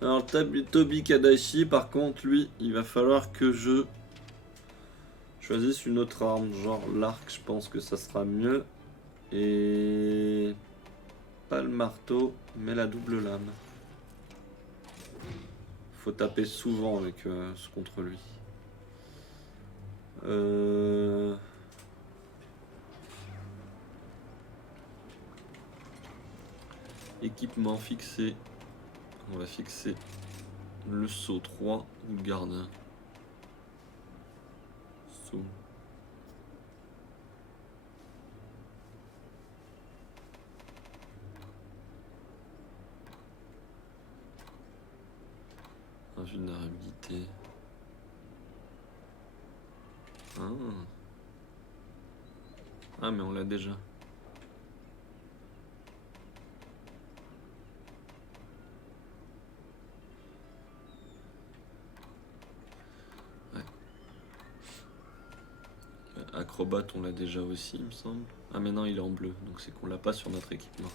Alors Tobi Kadashi, par contre, lui, il va falloir que je choisisse une autre arme. Genre l'arc, je pense que ça sera mieux. Et pas le marteau, mais la double lame. Faut taper souvent avec ce contre lui. Équipement fixé. On va fixer le saut 3 ou le gardien. Saut. Invulnérabilité. Ah mais on l'a déjà. Ouais. Acrobate on l'a déjà aussi il me semble. Ah mais non il est en bleu donc c'est qu'on l'a pas sur notre équipement.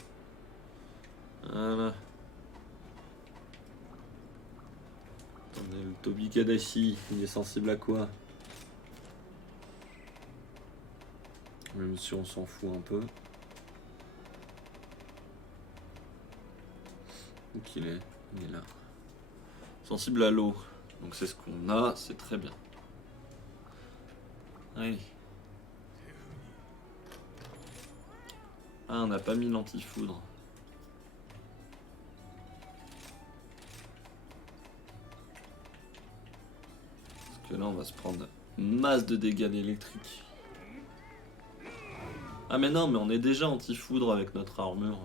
Voilà. Attendez, le Tobi Kadashi, il est sensible à quoi? Même si on s'en fout un peu. Donc il est là. Sensible à l'eau. Donc c'est ce qu'on a, c'est très bien. Allez. Ah on n'a pas mis l'antifoudre. Parce que là on va se prendre masse de dégâts électriques. Ah mais non mais on est déjà anti-foudre avec notre armure.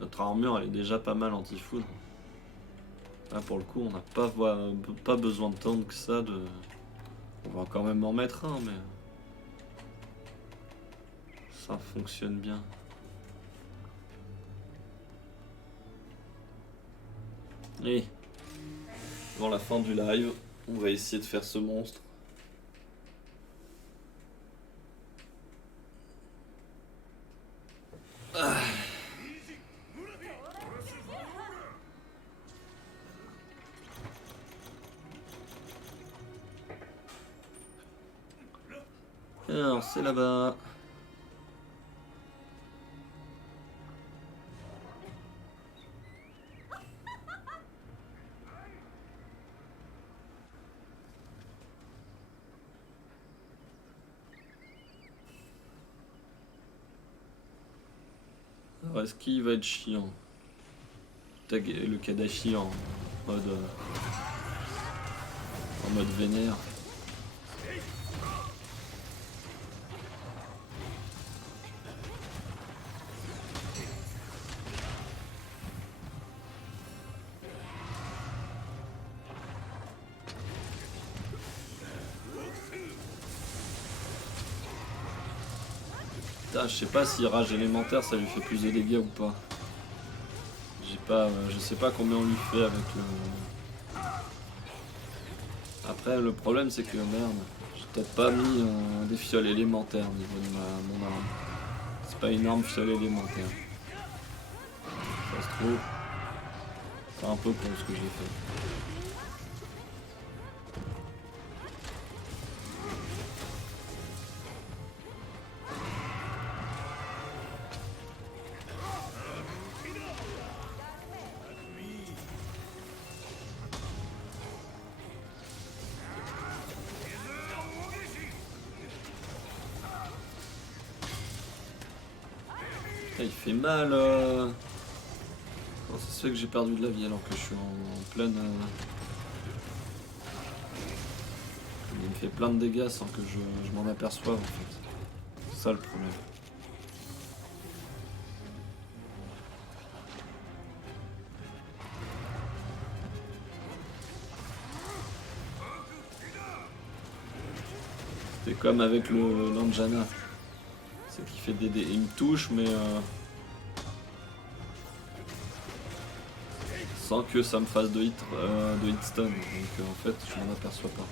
Notre armure elle est déjà pas mal anti-foudre. Là pour le coup on n'a pas besoin de tant que ça de... On va quand même en mettre un mais... Ça fonctionne bien. Et avant la fin du live, on va essayer de faire ce monstre. Alors c'est là-bas. Alors est-ce qu'il va être chiant? Le Kadashi en mode vénère. Putain, je sais pas si rage élémentaire ça lui fait plus de dégâts ou pas. Je sais pas combien on lui fait avec le... Après le problème c'est que merde, j'ai peut-être pas mis des fioles élémentaires au niveau de mon arme. C'est pas une arme fiole élémentaire. Ça se trouve, c'est un peu con ce que j'ai fait. Il fait mal. Comment ça se fait que j'ai perdu de la vie alors que je suis en pleine. Il me fait plein de dégâts sans que je m'en aperçoive en fait. C'est ça le problème. C'est comme avec le Lanjana. C'est qu'il fait des dégâts. Il me touche mais sans que ça me fasse de hit stun. Donc en fait je m'en aperçois pas.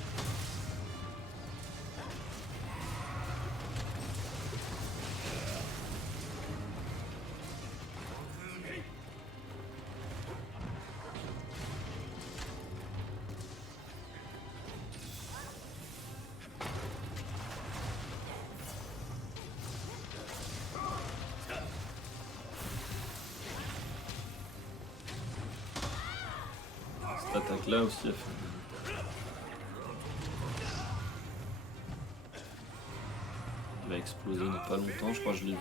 cette attaque là aussi a fait. Il a explosé il n'y a pas longtemps, je crois que je l'ai vu.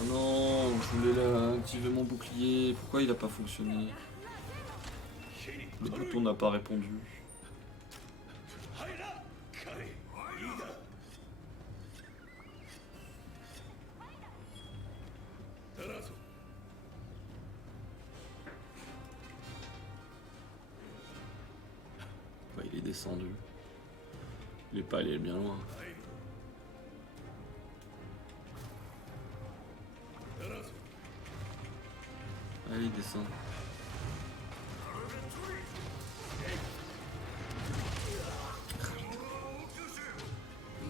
Ah non, je voulais là activer mon bouclier, pourquoi il a pas fonctionné? Le bouton n'a pas répondu. Ouais, il est descendu. Il est pas allé bien loin. Allez, descend.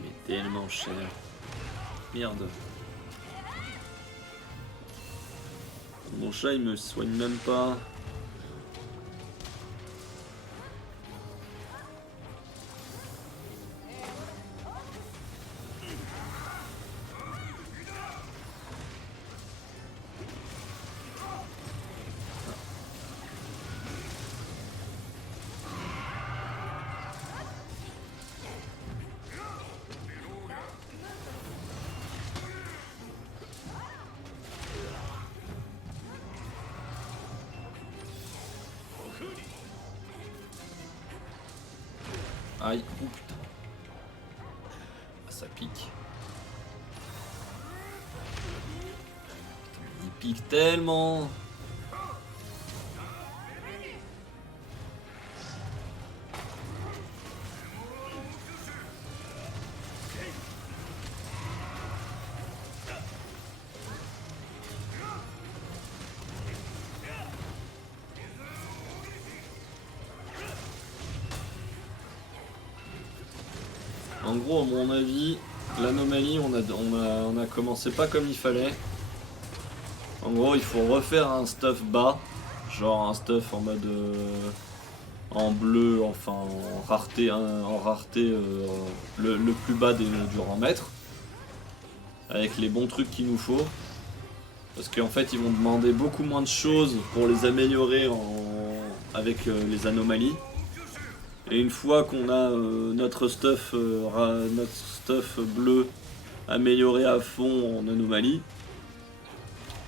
Mais tellement cher. Merde. Mon chat il me soigne même pas. Aïe, oh putain. Ah, ça pique. Putain, il pique tellement. En gros, à mon avis, l'anomalie, on a commencé pas comme il fallait. En gros, il faut refaire un stuff bas, genre un stuff en mode en bleu, enfin en rareté, le plus bas du rang maître, avec les bons trucs qu'il nous faut. Parce qu'en fait, ils vont demander beaucoup moins de choses pour les améliorer avec les anomalies. Et une fois qu'on a notre stuff bleu amélioré à fond en anomalie,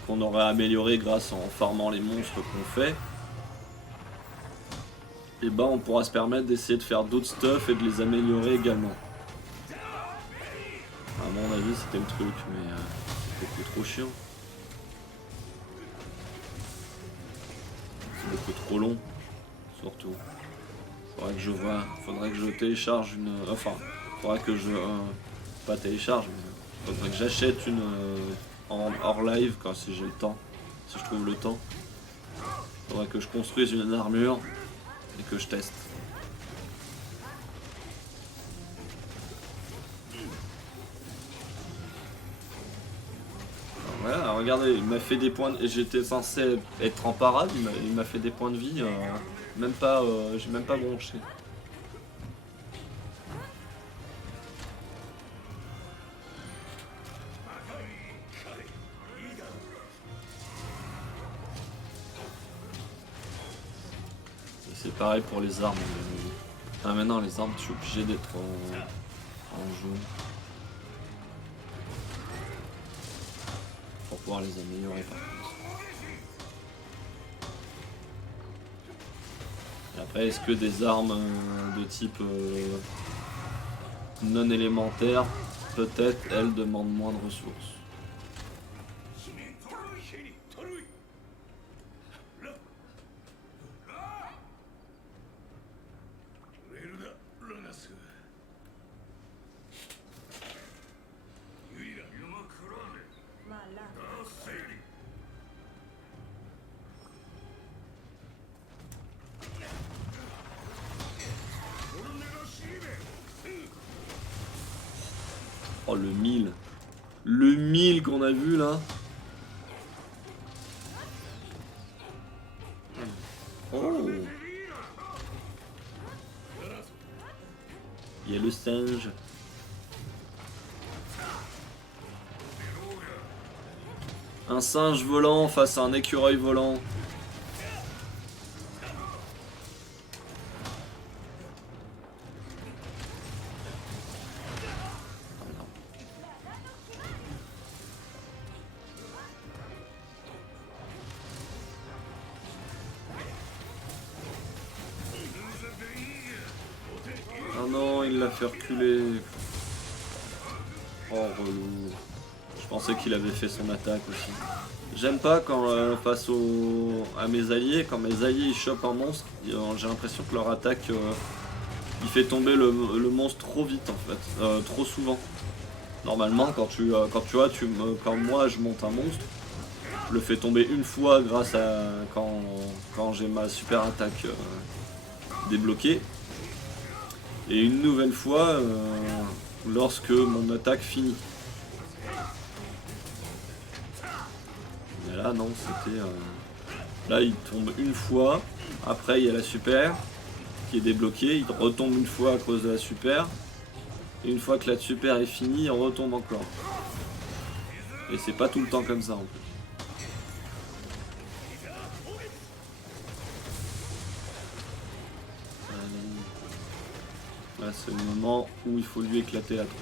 qu'on aurait amélioré grâce en farmant les monstres qu'on fait, et ben on pourra se permettre d'essayer de faire d'autres stuff et de les améliorer également. À mon avis c'était le truc, mais c'est beaucoup trop chiant. C'est beaucoup trop long, surtout. Faudrait que je télécharge une. Enfin, faudrait que je. Pas télécharge, mais faudrait que j'achète une en hors live quand si j'ai le temps. Si je trouve le temps. Faudrait que je construise une armure et que je teste. Alors voilà, regardez, il m'a fait des points de... J'étais censé être en parade, il m'a fait des points de vie. Même pas, j'ai même pas bronché. C'est pareil pour les armes. Ah maintenant les armes, je suis obligé d'être en jaune. Pour pouvoir les améliorer par contre. Et après, est-ce que des armes de type non élémentaire, peut-être elles demandent moins de ressources. Oh le 1000. Le 1000 qu'on a vu là. Oh. Il y a le singe. Un singe volant face à un écureuil volant. Ah non, il l'a fait reculer. Oh relou. Je pensais qu'il avait fait son attaque aussi. J'aime pas quand face à mes alliés, quand mes alliés ils chopent un monstre, j'ai l'impression que leur attaque il fait tomber le monstre trop vite en fait, trop souvent. Normalement quand tu vois, quand moi je monte un monstre, je le fais tomber une fois grâce à quand j'ai ma super attaque débloquée. Et une nouvelle fois lorsque mon attaque finit. Mais là non, c'était... Là il tombe une fois, après il y a la super qui est débloquée, il retombe une fois à cause de la super. Et une fois que la super est finie, il retombe encore. Et c'est pas tout le temps comme ça en plus. Là c'est le moment où il faut lui éclater la tronche.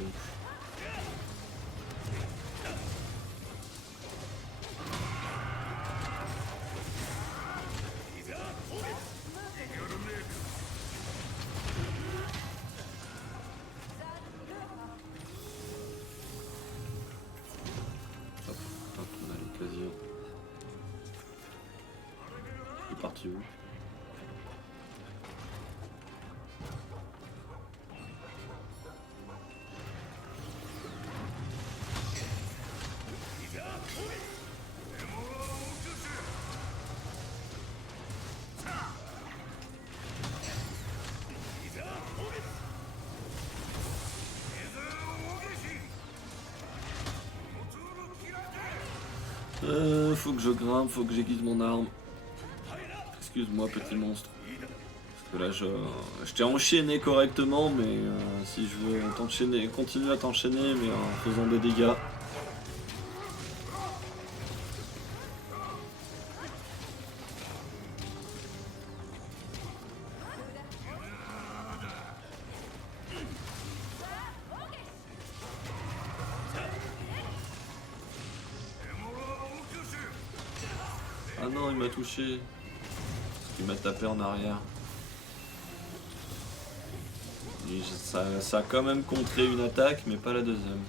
Hop, on a l'occasion. Il est parti où ? Faut que je grimpe, faut que j'aiguise mon arme. Excuse-moi petit monstre. Parce que là je t'ai enchaîné correctement, mais si je veux t'enchaîner, continuer à t'enchaîner mais en faisant des dégâts. Ah non, il m'a touché. Il m'a tapé en arrière. Et ça a quand même contré une attaque, mais pas la deuxième.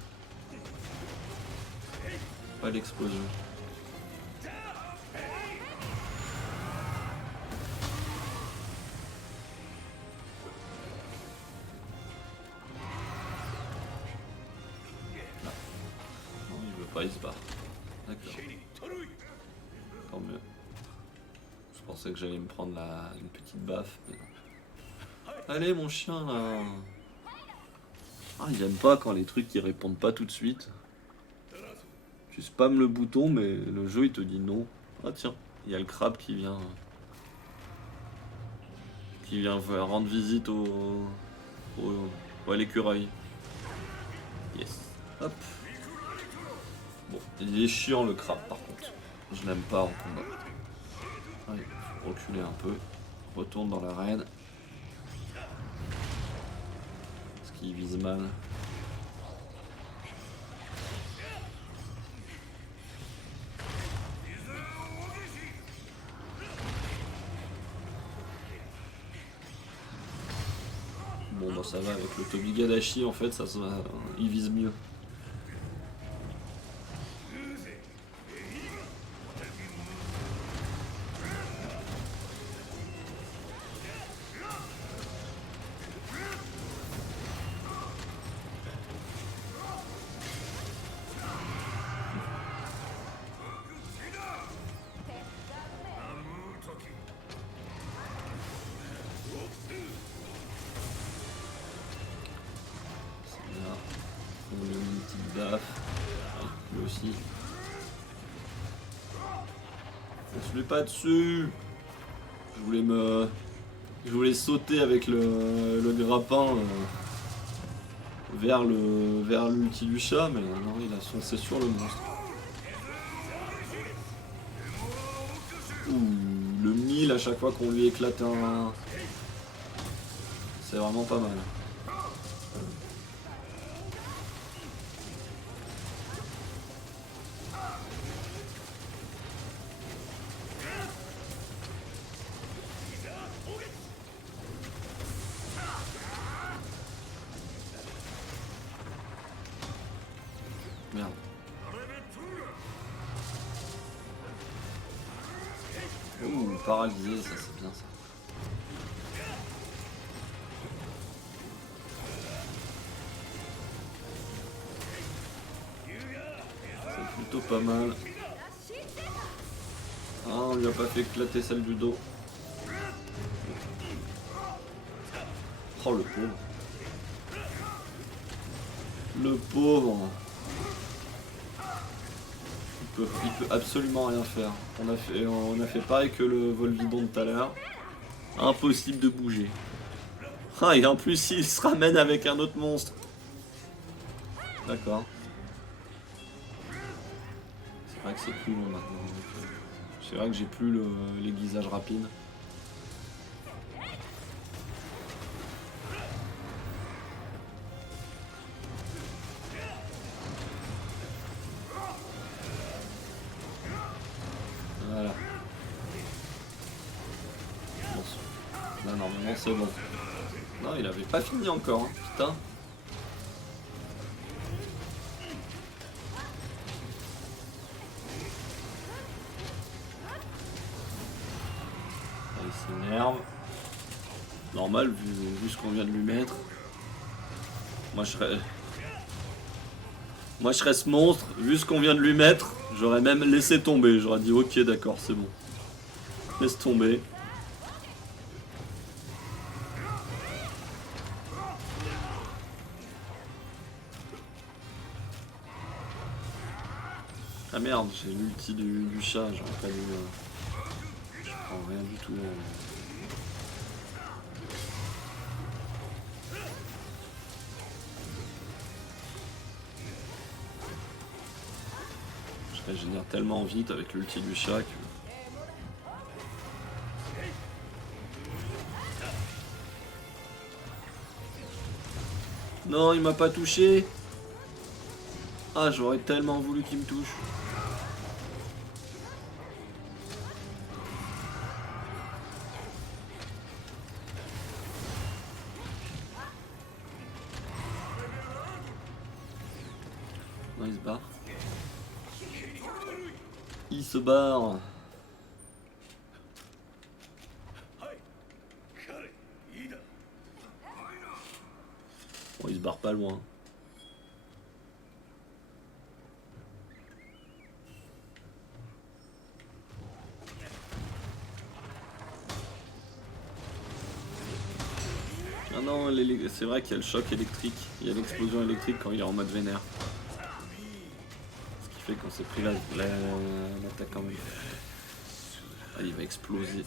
Pas l'explosion. Non, il veut pas, il se barre. D'accord. Tant mieux. Je pensais que j'allais me prendre une petite baffe. Mais... Allez mon chien là. Ah, il aime pas quand les trucs qui répondent pas tout de suite. Tu spammes le bouton mais le jeu il te dit non. Ah tiens, il y a le crabe qui vient rendre visite à l'écureuil. Yes. Hop. Bon, il est chiant le crabe par contre. Je l'aime pas en combat. Allez, faut reculer un peu. Retourne dans l'arène. Parce qu'il vise mal. Bon bah ça va avec le Tobigadashi en fait, il vise mieux. On lui met une petite baffe. Lui aussi. Fonce-lui pas dessus. Je voulais sauter avec le grappin vers l'ulti du chat, mais non, il a foncé sur le monstre. heal à chaque fois qu'on lui éclate un... C'est vraiment pas mal. Merde. Ouh, paralysé, ça c'est bien ça. C'est plutôt pas mal. Ah, on lui a pas fait éclater celle du dos. Oh le pauvre. Le pauvre. Il peut absolument rien faire. On a fait pareil que le Volvidon de tout à l'heure. Impossible de bouger. Ah, et en plus il se ramène avec un autre monstre. D'accord. C'est vrai que c'est plus long maintenant. C'est vrai que j'ai plus l'aiguisage rapide. Voilà. Bon, là normalement c'est bon. Non, il avait pas fini encore, hein. Putain. Il s'énerve. Normal vu ce qu'on vient de lui mettre. Moi je serais ce monstre, vu ce qu'on vient de lui mettre, j'aurais même laissé tomber. J'aurais dit ok d'accord, c'est bon. Laisse tomber. Ah merde, j'ai l'ulti du chat, j'aurais pas dû... Je prends rien du tout. Je régénère tellement vite avec l'ulti du chat que... Non, il m'a pas touché. Ah, j'aurais tellement voulu qu'il me touche. Non, il se barre. Il se barre. Bon, il se barre pas loin. Ah non, c'est vrai qu'il y a le choc électrique. Il y a l'explosion électrique quand il est en mode vénère. Ce qui fait qu'on s'est pris l'attaque quand même. Ah, il va exploser.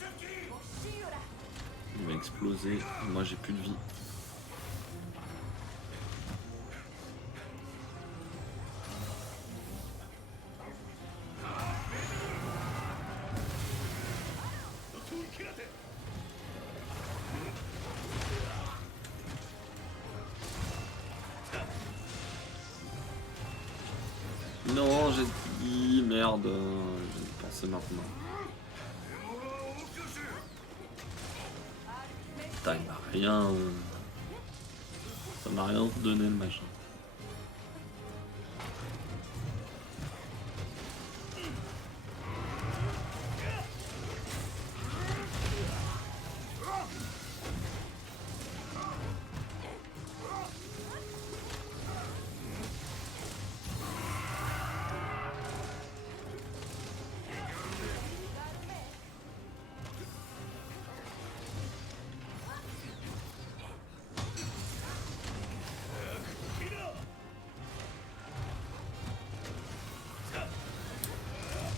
Il va exploser. Moi j'ai plus de vie. Non, j'ai dit merde. J'ai pensé maintenant. Putain, il m'a rien. Ça m'a rien donné le machin.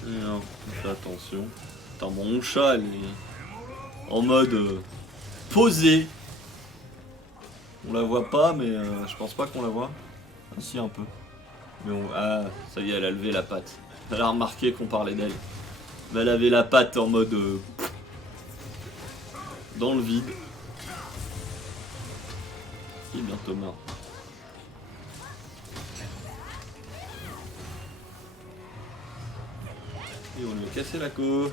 Non, fais attention. Putain, mon chat, il est en mode posé. On la voit pas, mais je pense pas qu'on la voit. Ah, si, un peu. Mais ah, ça y est, elle a levé la patte. Elle a remarqué qu'on parlait d'elle. Mais elle avait la patte en mode... dans le vide. Il est bientôt mort. Et on lui a cassé la queue.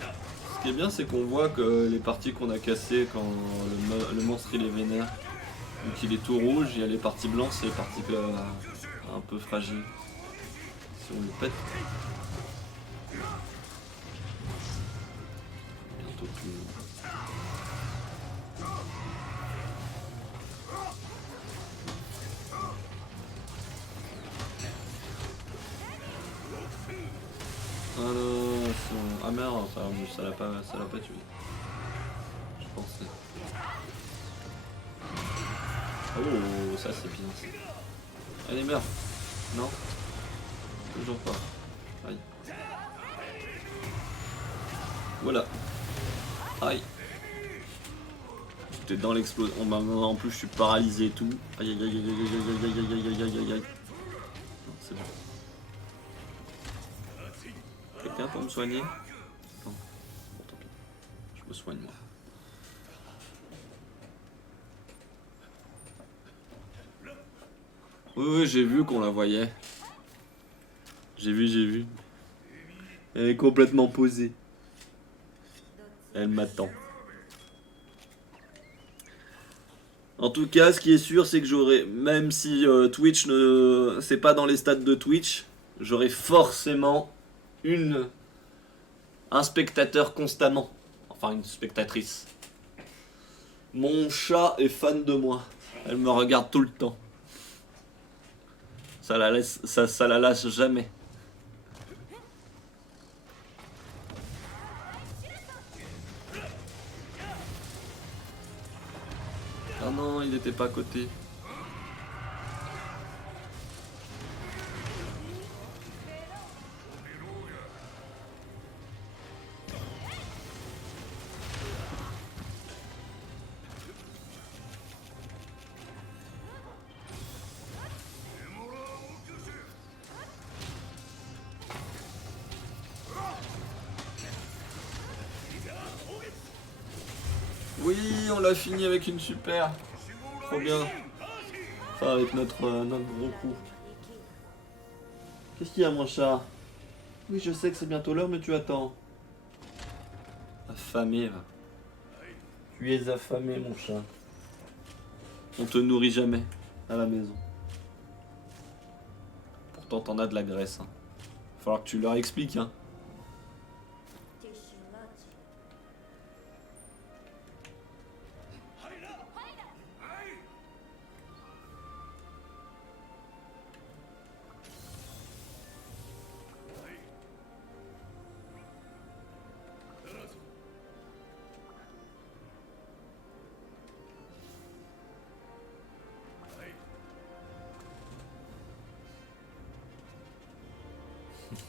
Ce qui est bien, c'est qu'on voit que les parties qu'on a cassées quand le monstre il est vénère, vu qu'il est tout rouge, il y a les parties blanches et les parties un peu fragiles. Si on le pète. Bientôt plus. Ah non, ah merde, ça l'a pas tué. Je pensais. Oh, ça c'est bien. Allez, meurs. Non, toujours pas. Aïe. Voilà. Aïe. J'étais dans l'explosion. En plus, je suis paralysé et tout. Aïe aïe aïe aïe aïe aïe aïe aïe aïe aïe aïe aïe. Non, c'est bon. Quelqu'un pour me soigner? Non. Bon, tant pis. Je me soigne moi. Oui, j'ai vu qu'on la voyait. J'ai vu. Elle est complètement posée. Elle m'attend. En tout cas, ce qui est sûr, c'est que j'aurai, même si Twitch c'est pas dans les stats de Twitch, j'aurai forcément un spectateur constamment. Enfin, une spectatrice. Mon chat est fan de moi. Elle me regarde tout le temps. Ça la lâche jamais. Ah non, il n'était pas à côté. Oui, on l'a fini avec une super. Trop bien. Enfin, avec notre gros coup. Qu'est-ce qu'il y a, mon chat? Oui, je sais que c'est bientôt l'heure, mais tu attends. Affamé, va. Tu es affamé, mon chat. On te nourrit jamais à la maison. Pourtant, t'en as de la graisse. Hein. Falloir que tu leur expliques, hein.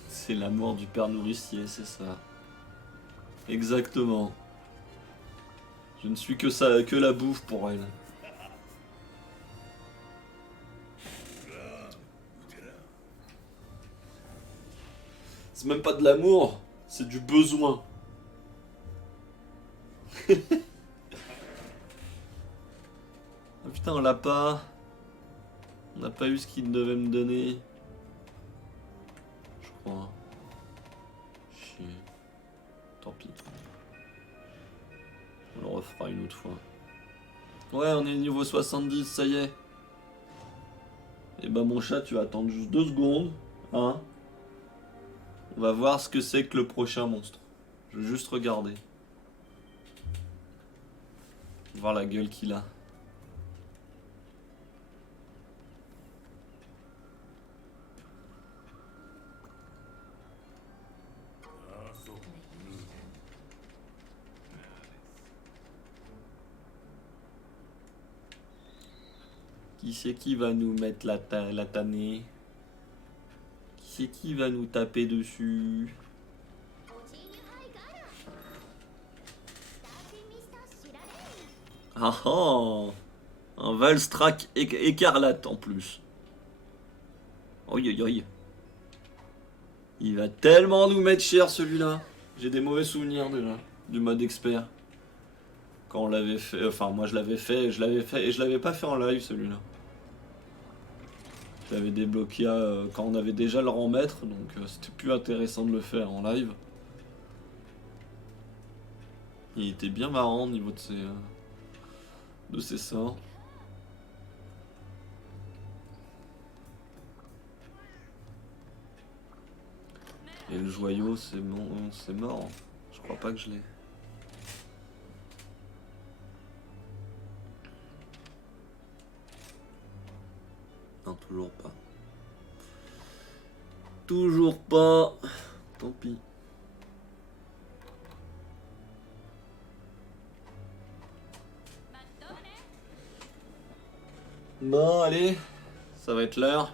C'est la mort du père nourricier, c'est ça. Exactement. Je ne suis que la bouffe pour elle. C'est même pas de l'amour, c'est du besoin. Ah putain, on l'a pas. On n'a pas eu ce qu'il devait me donner. Je crois. Chier. Tant pis. On le refera une autre fois. Ouais, on est niveau 70, ça y est. Et bah mon chat, tu vas attendre juste 2 secondes. Hein. On va voir ce que c'est que le prochain monstre. Je veux juste regarder. Voir la gueule qu'il a. Qui c'est qui va nous mettre la tannée? Qui c'est qui va nous taper dessus? Ah ah! Un Valstrak écarlate en plus. Oi oi oi. Il va tellement nous mettre cher celui-là. J'ai des mauvais souvenirs déjà du mode expert. Quand on l'avait fait, enfin moi je l'avais fait, et je l'avais pas fait en live celui-là. Je l'avais débloqué quand on avait déjà le rang maître, donc c'était plus intéressant de le faire en live. Il était bien marrant au niveau de ses sorts. Et le joyau, c'est mort. Je crois pas que je l'ai. Non, toujours pas. Toujours pas. Tant pis. Bon, allez. Ça va être l'heure.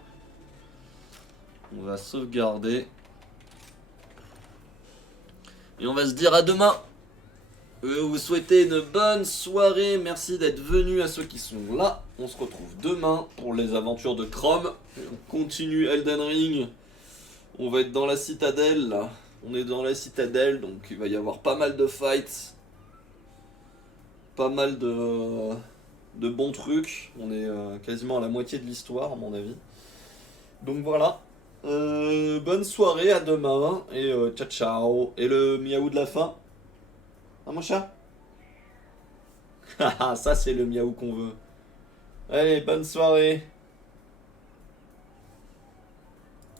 On va sauvegarder. Et on va se dire à demain. Vous souhaitez une bonne soirée. Merci d'être venus à ceux qui sont là. On se retrouve demain pour les aventures de Chrome. On continue Elden Ring. On va être dans la citadelle là. On est dans la citadelle, donc il va y avoir pas mal de fights. Pas mal de bons trucs. On est quasiment à la moitié de l'histoire à mon avis. Donc voilà. Bonne soirée, à demain. Et ciao ciao. Et le miaou de la fin. Ah mon chat. Haha, ça c'est le miaou qu'on veut. Allez, bonne soirée.